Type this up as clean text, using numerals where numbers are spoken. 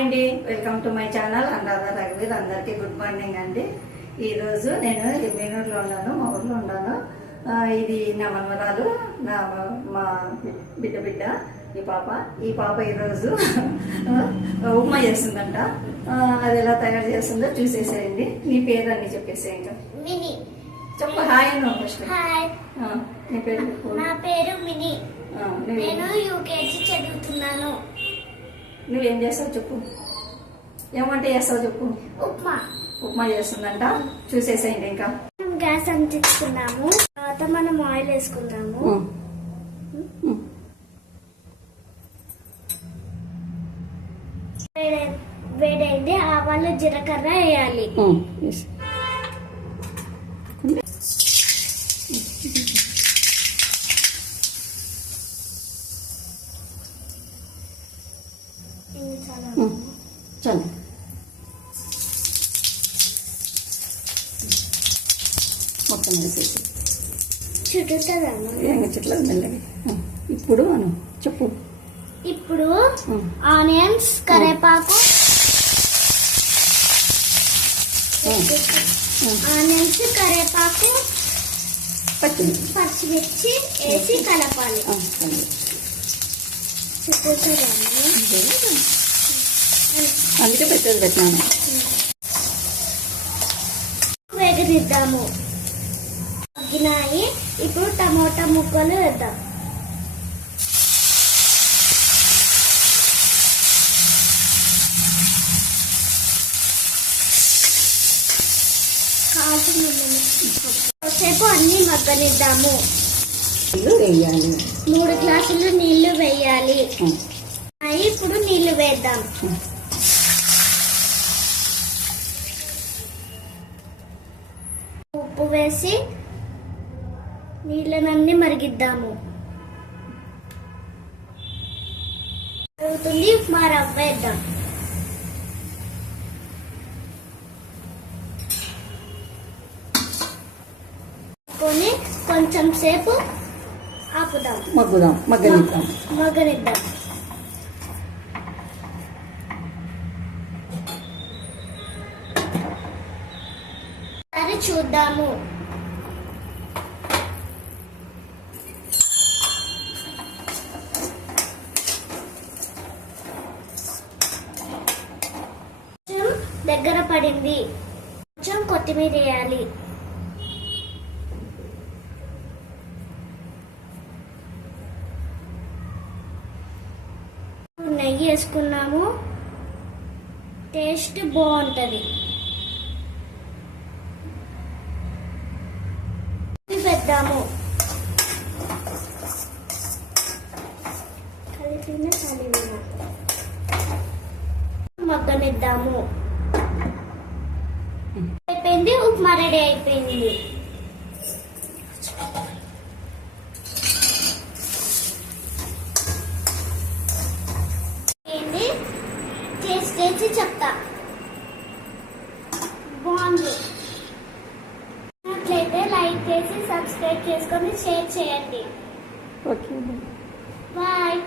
అండి, welcome to my channel Anuradha రఘువీర్. అందరికీ గుడ్ మార్నింగ్ అండి. ఈరోజు నేను ఎమ్మెనూరులో ఉన్నాను, మా ఊర్లో ఉన్నాను. ఇది నా మనవరాలు, మా బిడ్డ ఈ పాప ఈరోజు ఉప్మా చేస్తుందంట. అది ఎలా తయారు చేస్తుందో చూసేసేయండి. నీ పేరు అన్ని చెప్పేసేయండి. చెప్పు. హాయ్ అను ఫస్ట్. నీ పేరు? నా పేరు మినీ. నేను యూకేజీ చదువుతున్నాను. నువ్వేం చేస్తావు చెప్పు. ఏమంటే చేస్తావు చెప్పు. ఉప్మా చేస్తుందంట. చూసేసేయండి. ఇంకా గ్యాస్ అంటించుకున్నాము. తర్వాత మనం ఆయిల్ వేసుకుందాము. వేడైంది. ఆవాలు జీలకర్ర వేయాలి. చాలు. మొత్తం వేసేసి చుట్టలేదు మెల్లగా. ఇప్పుడు అను చెప్పు. ఇప్పుడు ఆనియన్స్, కరివేపాకు, పచ్చిమిర్చి వేసి కలపాలి. అందుకే పెట్టాను. వేగనిద్దాము. మగ్గినాయి. ఇప్పుడు టమోటా ముక్కలు వేద్దాం. కాసేపు అన్ని మగ్గనిద్దాము. 3 గ్లాసులు నీళ్లు వేయాలి. ఇప్పుడు నీళ్లు వేద్దాం. ఉప్పు వేసి నీళ్ళనన్నీ మరిగిద్దాము. అవుతుంది. ఉప్మా రవ్వ వేద్దాం. కొంచెం సేపు ఆపుదాం. మగ్గనిద్దాం. సరే చూద్దాము. దగ్గర పడింది. కొంచెం కొత్తిమీర వేయాలి. నెయ్యి వేసుకున్నాము. టేస్ట్ బాగుంటుంది. పెద్దాము. మగ్గనిద్దాము. అయిపోయింది. ఉప్మా రెడీ అయిపోయింది. చేసి చెప్తా. బాగుంది. నచ్చినట్లయితే లైక్ చేసి సబ్స్క్రైబ్ చేసుకొని షేర్ చేయండి. Okay, bye.